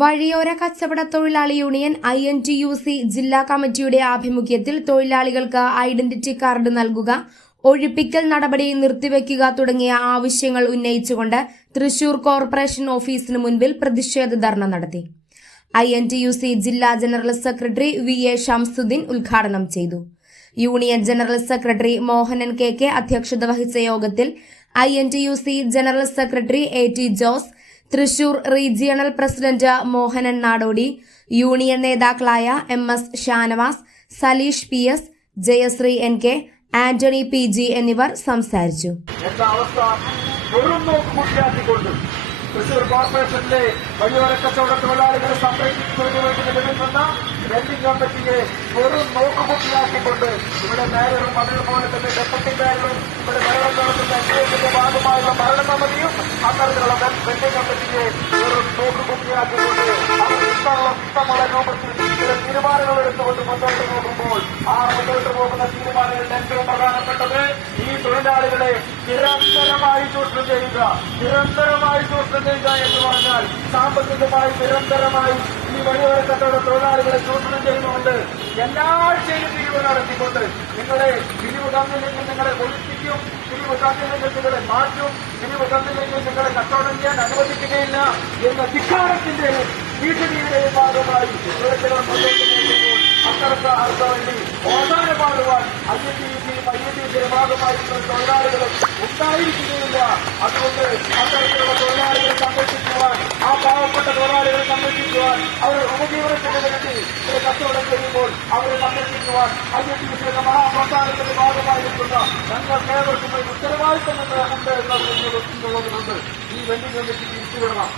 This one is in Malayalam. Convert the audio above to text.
വഴിയോര കച്ചവട തൊഴിലാളി union I N T U C ജില്ലാ കമ്മിറ്റിയുടെ ആഭിമുഖ്യത്തിൽ തൊഴിലാളികൾക്ക് ഐഡന്റിറ്റി കാർഡ് നൽകുക ഒഴിപ്പിക്കൽ നടപടി നിർത്തിവെക്കുക തുടങ്ങിയ ആവശ്യങ്ങൾ ഉന്നയിച്ചുകൊണ്ട് തൃശൂർ കോർപ്പറേഷൻ ഓഫീസിന് മുൻപിൽ പ്രതിഷേധ ധർണ നടത്തി. I N T U C ജില്ലാ general secretary V A Shamsuddin ഉദ്ഘാടനം ചെയ്തു. Union general secretary Mohanan K K അധ്യക്ഷത വഹിച്ച യോഗത്തിൽ I N T U C general secretary A T Jose Thrissur regional president Mohanan Nadodi union നേതാക്കളായ M S Shanavas Saleesh P S Jayasree N K Antony P G എന്നിവർ സംസാരിച്ചു. തൃശൂർ കച്ചവട വേണ്ടി തന്നെ ഭാഗമായുള്ള ഭരണസമിതിയും അത്തരത്തിലുള്ള വെൻഡിംഗ് കമ്മിറ്റിയെ വെറും നോക്കുമുട്ടിയാക്കിക്കൊണ്ട് അവർ ഇഷ്ടമുള്ള ഇഷ്ടമുള്ള രൂപത്തിൽ ചില തീരുമാനങ്ങൾ എടുത്തുകൊണ്ട് മുന്നോട്ട് പോകുമ്പോൾ ആ മുന്നോട്ട് പോകുന്ന തീരുമാനങ്ങളിൽ ഏറ്റവും പ്രധാനപ്പെട്ടത് ഈ തൊഴിലാളികളെ നിരന്തരമായി ചൂഷണം ചെയ്യുക. നിരന്തരമായി ചൂഷണം ചെയ്യുക എന്ന് പറഞ്ഞാൽ സാമ്പത്തികമായി നിരന്തരമായി ഈ വഴിവരക്കത്തോടെ തൊഴിലാളികളെ ചൂഷണം ചെയ്യുന്നുണ്ട് എല്ലാ ആഴ്ചയിലും പിരിവ് നടത്തിക്കൊണ്ട് നിങ്ങളെ പിരിവ് തന്നില്ലെങ്കിൽ നിങ്ങളെ ഒഴിപ്പിക്കും പിരിവ് തന്നില്ലെങ്കിൽ നിങ്ങളെ മാറ്റും പിരിവ് തന്നില്ലെങ്കിൽ നിങ്ങളെ കച്ചവടം ചെയ്യാൻ അനുവദിക്കുകയില്ല എന്ന ധിക്കാരത്തിന്റെയും ഭീഷണിയുടെയും ഭാഗമായി ഭാഗമായിട്ടുള്ള തൊഴിലാളികളും ഉണ്ടായിരിക്കുകയില്ല. അതുകൊണ്ട് അത്തരത്തിലുള്ള തൊഴിലാളികളെ സംരക്ഷിക്കുവാൻ ആ സംരക്ഷിക്കുവാൻ അവരുടെ ഉപജീവനത്തിന് വേണ്ടി ഒരു കച്ചവടം ചെയ്യുമ്പോൾ അവരെ സംരക്ഷിക്കുവാൻ ഐ എൻ ടി സിയുടെ മഹാപ്രസ്ഥാനത്തിന്റെ ഭാഗമായിരിക്കുന്ന ഞങ്ങൾക്ക് ഏവർക്കും ഒരു ഉത്തരവാദിത്തം ഉണ്ട് എന്നുള്ളത് ഈ കമ്മിറ്റി തിരിച്ചുവിടണം